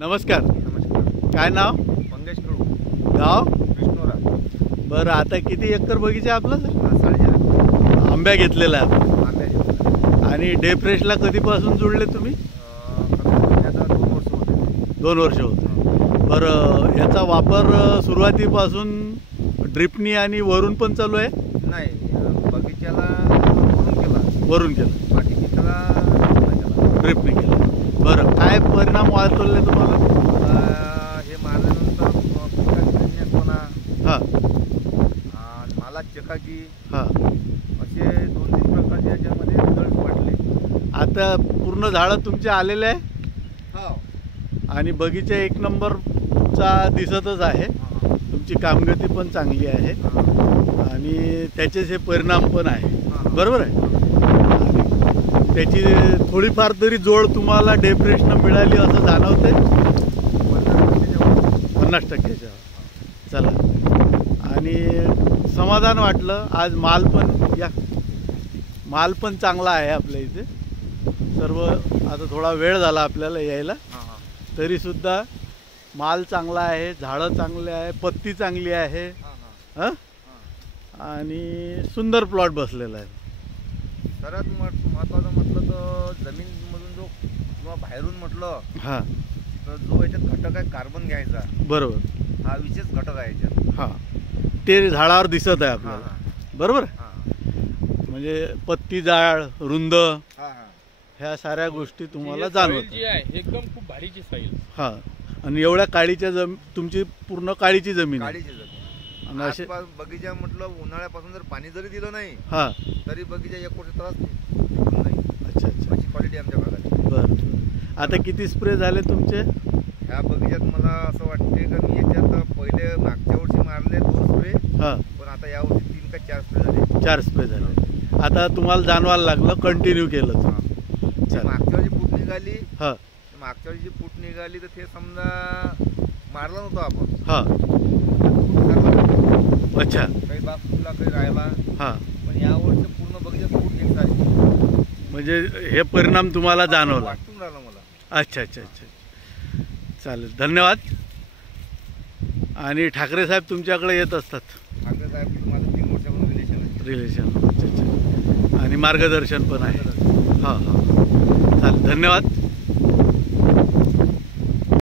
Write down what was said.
नमस्कार. नमस्कार. काय नाव? मंगेश कडू. गाव? कृष्णोरा. बरं, आता किती एकर बगीचा आपला सर? 4.5 आंब्या घेतलेला आहे आंब्याचे. आणि डे फ्रेशला कधीपासून जुळले तुम्ही? आता 2 वर्ष होते. 2 वर्ष होते. बरं, याचा वापर सुरुवातीपासून ड्रिपनी आणि वरून पण चालू आहे? नाही, बगीच्याला वरून केला. वरून केलं, बाकीची त्याला ड्रिपनी केलं. बरं, काय परिणाम वाचवले तुम्हाला? हे मारल्यानंतर पिकाची असताना हां मला चकाकी हां असे 2-3 प्रकारचे याच्यामध्ये रिझल्ट वाटले. आता पूर्ण झाडं तुमचे आलेले आहे हो. आणि बगीचा 1 नंबरचा दिसतच आहे. तुमची कामगती पण चांगली आहे आणि त्याचे हे परिणाम पण आहे. बरोबर आहे. आणि त्याची थोडीफार तरी जोड तुम्हाला डे फ्रेशनं मिळाली असं जाणवते? 50%च्या. चला, आणि समाधान वाटलं. आज माल पण चांगला आहे आपल्या इथे. सर्व आता थोडा वेळ झाला आपल्याला यायला, तरीसुद्धा माल चांगला आहे, झाडं चांगले आहे, पत्ती चांगली आहे. हां, आणि सुंदर प्लॉट बसलेला आहे. सर्वात महत्त्वाचं म्हटलं तर जमीनमधून जो किंवा बाहेरून म्हटलं हां, तर जो याच्यात घटक आहे कार्बन घ्यायचा, बरोबर. हा विशेष घटक आहे याच्यात. हां, ते झाडावर दिसत आहे आपल्याला. बरोबर. म्हणजे पत्ती जाड, रुंद, ह्या साऱ्या गोष्टी तुम्हाला जाणवतात. एकदम खूप भारीची साईल. हां, आणि एवढ्या काळीच्या तुमची पूर्ण काळीची जमीन आहे. काळीची जमीन. आणि असे बगीचा म्हटलं उन्हाळ्यापासून जर पाणी जरी दिलं नाही हां, तरी बगीचा 1 वर्ष त्रास नाही. अच्छा अच्छा, अशी क्वालिटी आमच्या भागात. बरं. आता किती स्प्रे झाले तुमचे ह्या बगीच्यात? मला असं वाटते का मी याच्यात पहिले मागच्या वर्षी मारले 2 स्प्रे, हां, पण आता यावर्षी 3 का 4 स्प्रे झाले. 4 स्प्रे झाले. आता तुम्हाला जाणवायला लागलं, कंटिन्यू केलं तर. मागच्या वर्षी फूट निघाली. हां मागच्या वर्षी फूट निघाली तर ते समजा मारला नव्हता आपण. हां, अच्छा. काही बाग फुटला, काही राहिला. हां, पण या वर्षी पूर्ण बगीच्यात फूट निघाली. म्हणजे हे परिणाम तुम्हाला जाणवला? वाटून राहिला मला. अच्छा अच्छा अच्छा, चालेल, धन्यवाद. आणि ठाकरे साहेब तुमच्याकडे येत असतात? ठाकरे साहेब माझं 3 वर्षापासून रिलेशन. अच्छा अच्छा, आणि मार्गदर्शन पण आहे. हां हां, चालेल, धन्यवाद.